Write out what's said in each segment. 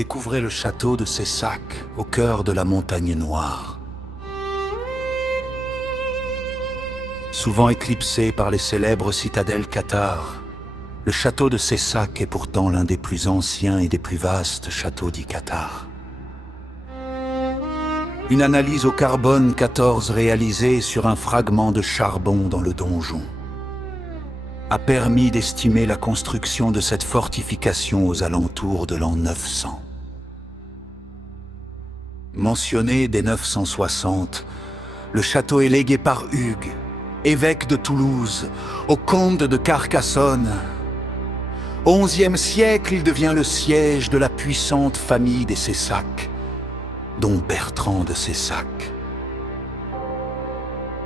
découvrez le château de Cessac, au cœur de la Montagne Noire. Souvent éclipsé par les célèbres citadelles cathares, le château de Cessac est pourtant l'un des plus anciens et des plus vastes châteaux d'Iqatar. Une analyse au carbone 14 réalisée sur un fragment de charbon dans le donjon a permis d'estimer la construction de cette fortification aux alentours de l'an 900. Mentionné dès 960, le château est légué par Hugues, évêque de Toulouse, au comte de Carcassonne. Au XIe siècle, il devient le siège de la puissante famille des Cessac, dont Bertrand de Cessac.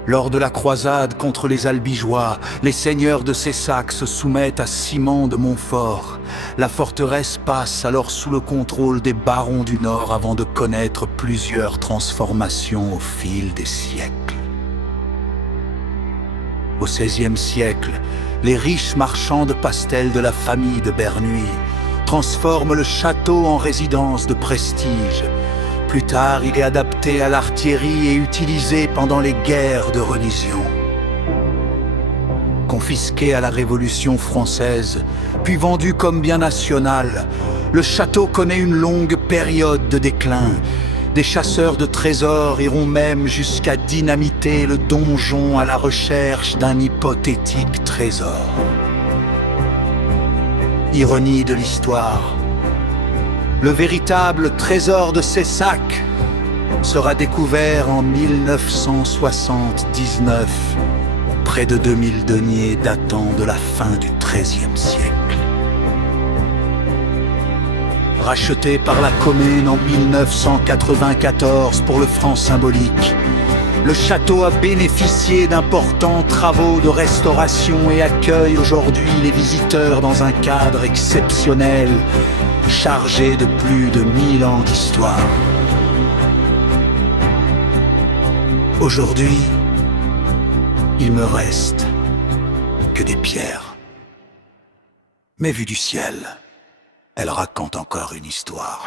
Lors de la croisade contre les Albigeois, les seigneurs de Cessac se soumettent à Simon de Montfort. La forteresse passe alors sous le contrôle des barons du Nord avant de connaître plusieurs transformations au fil des siècles. Au XVIe siècle, les riches marchands de pastels de la famille de Bernuy transforment le château en résidence de prestige. Plus tard, il est adapté à l'artillerie et utilisé pendant les guerres de religion. Confisqué à la Révolution française, puis vendu comme bien national, le château connaît une longue période de déclin. Des chasseurs de trésors iront même jusqu'à dynamiter le donjon à la recherche d'un hypothétique trésor. Ironie de l'histoire. Le véritable trésor de Cessac sera découvert en 1979, près de 2000 deniers datant de la fin du XIIIe siècle. Racheté par la Commune en 1994 pour le franc symbolique, le château a bénéficié d'importants travaux de restauration et accueille aujourd'hui les visiteurs dans un cadre exceptionnel, chargé de plus de 1000 ans d'histoire. Aujourd'hui, il me reste que des pierres. Mais vue du ciel, elle raconte encore une histoire.